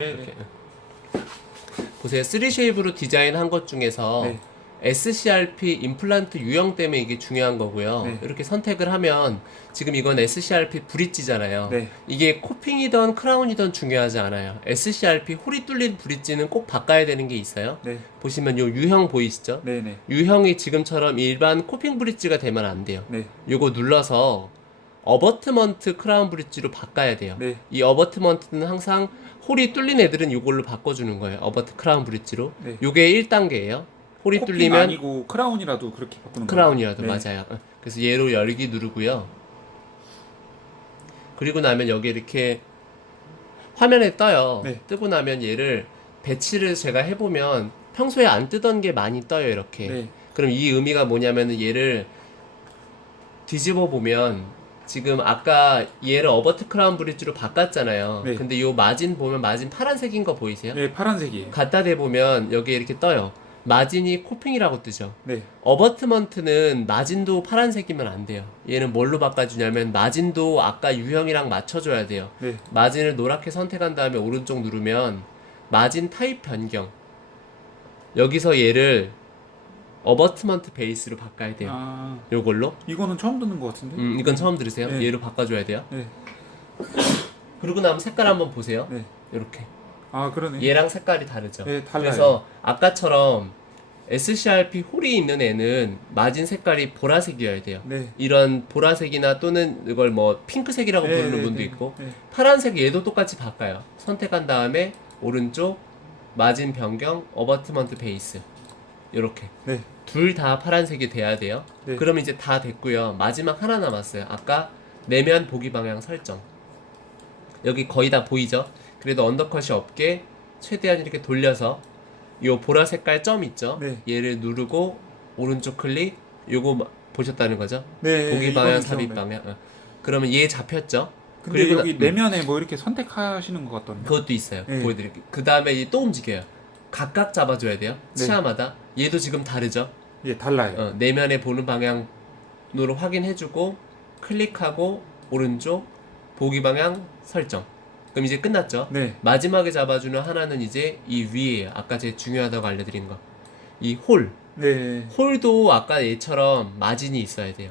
이렇게 네네. 보세요. 3쉐입으로 디자인한 것 중에서 네. SCRP 임플란트 유형 때문에 이게 중요한 거고요. 네. 이렇게 선택을 하면 지금 이건 SCRP 브릿지잖아요. 네. 이게 코핑이던 크라운이던 중요하지 않아요. SCRP 홀이 뚫린 브릿지는 꼭 바꿔야 되는 게 있어요. 네. 보시면 요 유형 보이시죠? 네네. 유형이 지금처럼 일반 코핑 브릿지가 되면 안 돼요. 네. 요거 눌러서 어버트먼트 크라운 브릿지로 바꿔야 돼요. 네. 이 어버트먼트는 항상 홀이 뚫린 애들은 요걸로 바꿔주는 거예요. 어버트 크라운 브릿지로. 네. 요게 1단계예요. 홀이 코핑 뚫리면 아니고 크라운이라도 그렇게 바꾸는 거예요? 크라운이라도 네. 맞아요. 그래서 얘로 열기 누르고요. 그리고 나면 여기 이렇게 화면에 떠요. 네. 뜨고 나면 얘를 배치를 제가 해보면 평소에 안 뜨던 게 많이 떠요. 이렇게. 네. 그럼 이 의미가 뭐냐면은 얘를 뒤집어 보면 지금 아까 얘를 어버트 크라운 브릿지로 바꿨잖아요. 네. 근데 요 마진 보면 마진 파란색인 거 보이세요? 네, 파란색이에요. 갖다 대보면 여기 이렇게 떠요. 마진이 코핑이라고 뜨죠. 네. 어버트먼트는 마진도 파란색이면 안 돼요. 얘는 뭘로 바꿔주냐면 마진도 아까 유형이랑 맞춰줘야 돼요. 네. 마진을 노랗게 선택한 다음에 오른쪽 누르면 마진 타입 변경. 여기서 얘를 어버트먼트 베이스로 바꿔야 돼요. 아, 요걸로. 이거는 처음 듣는 것 같은데? 이건 처음 들으세요? 네. 얘로 바꿔줘야 돼요. 네. 그러고 나면 색깔 한번 보세요. 네. 이렇게. 아, 그러네. 얘랑 색깔이 다르죠. 네, 달라요. 그래서 아까처럼 SCRP 홀이 있는 애는 마진 색깔이 보라색이어야 돼요. 네. 이런 보라색이나 또는 이걸 뭐 핑크색이라고 네, 부르는 네, 분도 네. 있고 네. 파란색 얘도 똑같이 바꿔요. 선택한 다음에 오른쪽 마진 변경 어버트먼트 베이스 이렇게 네. 둘 다 파란색이 돼야 돼요. 네. 그럼 이제 다 됐고요. 마지막 하나 남았어요. 아까 내면 보기 방향 설정. 여기 거의 다 보이죠? 그래도 언더컷이 없게 최대한 이렇게 돌려서 요 보라 색깔 점 있죠? 네. 얘를 누르고 오른쪽 클릭 요거 보셨다는 거죠? 네. 보기 이거는 방향 삽입 기억나요. 방향. 그러면 얘 잡혔죠? 근데 그리고 여기 내면에 뭐 이렇게 선택하시는 것 같던데. 그것도 있어요. 네. 보여드릴게요. 그 다음에 또 움직여요. 각각 잡아줘야 돼요. 네. 치아마다. 얘도 지금 다르죠? 예, 달라요. 내면에 보는 방향으로 확인해주고 클릭하고 오른쪽 보기 방향 설정. 그럼 이제 끝났죠? 네. 마지막에 잡아주는 하나는 이제 이 위에요. 아까 제일 중요하다고 알려드린 거. 이 홀. 네. 홀도 아까 얘처럼 마진이 있어야 돼요.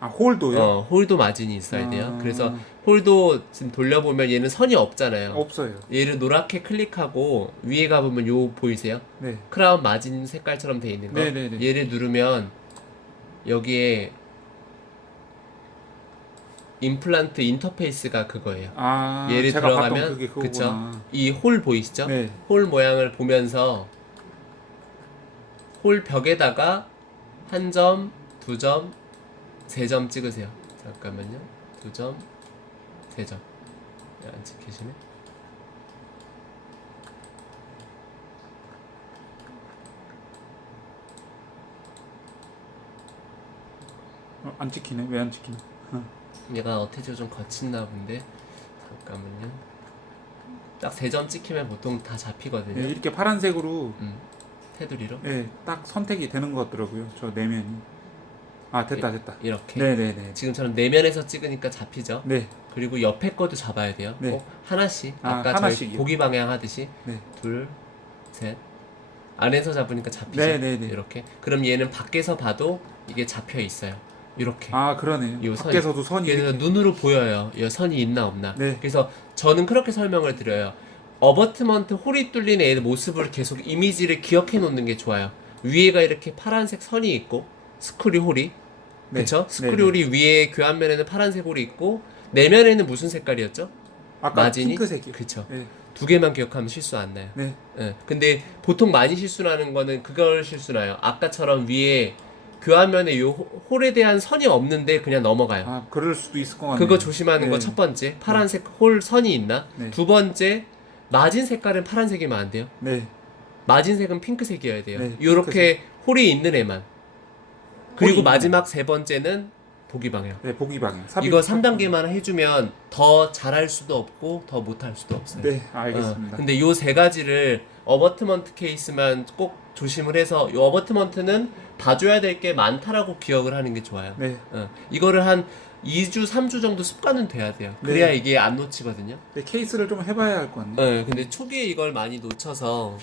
아, 홀도요? 홀도 마진이 있어야 돼요. 아. 그래서 홀도 지금 돌려보면 얘는 선이 없잖아요. 없어요. 얘를 노랗게 클릭하고 위에 가보면 요 보이세요? 네. 크라운 마진 색깔처럼 돼 있는 거. 네네네. 얘를 누르면 여기에 임플란트 인터페이스가 그거예요. 아, 얘를 제가 봤던 들어가면 그게 그쵸? 그거구나. 이 홀 보이시죠? 네. 홀 모양을 보면서 홀 벽에다가 한 점, 두 점, 세 점 찍으세요. 잠깐만요. 두 점, 세 점. 안 찍히시네. 안 찍히네. 왜 안 찍히나? 얘가 어태지가 좀 거친나 본데. 잠깐만요. 딱 세 점 찍히면 보통 다 잡히거든요. 네, 이렇게 파란색으로 테두리로. 예, 딱 선택이 되는 것 같더라고요. 저 내면이. 아, 됐다. 이렇게. 네네네. 지금처럼 내면에서 찍으니까 잡히죠. 네. 그리고 옆에 것도 잡아야 돼요. 네. 꼭 하나씩. 아, 아까 저희 하나씩이요? 보기 방향 하듯이 네. 둘, 셋. 안에서 잡으니까 잡히죠. 네네네. 이렇게. 그럼 얘는 밖에서 봐도 이게 잡혀 있어요. 이렇게. 아, 그러네요. 요 선이. 밖에서도 선이 그래서 이렇게. 눈으로 보여요. 이 선이 있나 없나. 네. 그래서 저는 그렇게 설명을 드려요. 어버트먼트 홀이 뚫린 애의 모습을 계속 이미지를 기억해 놓는 게 좋아요. 위에가 이렇게 파란색 선이 있고 스크류 홀이 네. 그쵸? 네, 스크류 홀이 위에 교환면에는 파란색 홀이 있고 내면에는 무슨 색깔이었죠? 아까 마진이? 핑크색이요. 그쵸. 네. 두 개만 기억하면 실수 안 나요. 네. 예. 근데 보통 많이 실수나는 거는 그걸 실수나요. 아까처럼 위에 교환면에 요 홀에 대한 선이 없는데 그냥 넘어가요. 아, 그럴 수도 있을 것 같네요. 그거 조심하는 거 네. 첫 번째. 파란색 홀 선이 있나? 네. 두 번째, 마진 색깔은 파란색이면 안 돼요. 네. 마진색은 핑크색이어야 돼요. 네, 요렇게 홀이 있는 애만. 그리고 있는 마지막 세 번째는 보기 방향. 네, 보기 방향. 이거 3단계만 해주면 더 잘할 수도 없고 더 못할 수도 없어요. 네, 알겠습니다. 근데 요 세 가지를 어버트먼트 케이스만 꼭 조심을 해서 요 어버트먼트는 봐줘야 될 게 많다라고 기억을 하는 게 좋아요. 네. 이거를 한 2주, 3주 정도 습관은 돼야 돼요. 네. 그래야 이게 안 놓치거든요. 근데 케이스를 좀 해봐야 할 것 같네요. 네, 근데 초기에 이걸 많이 놓쳐서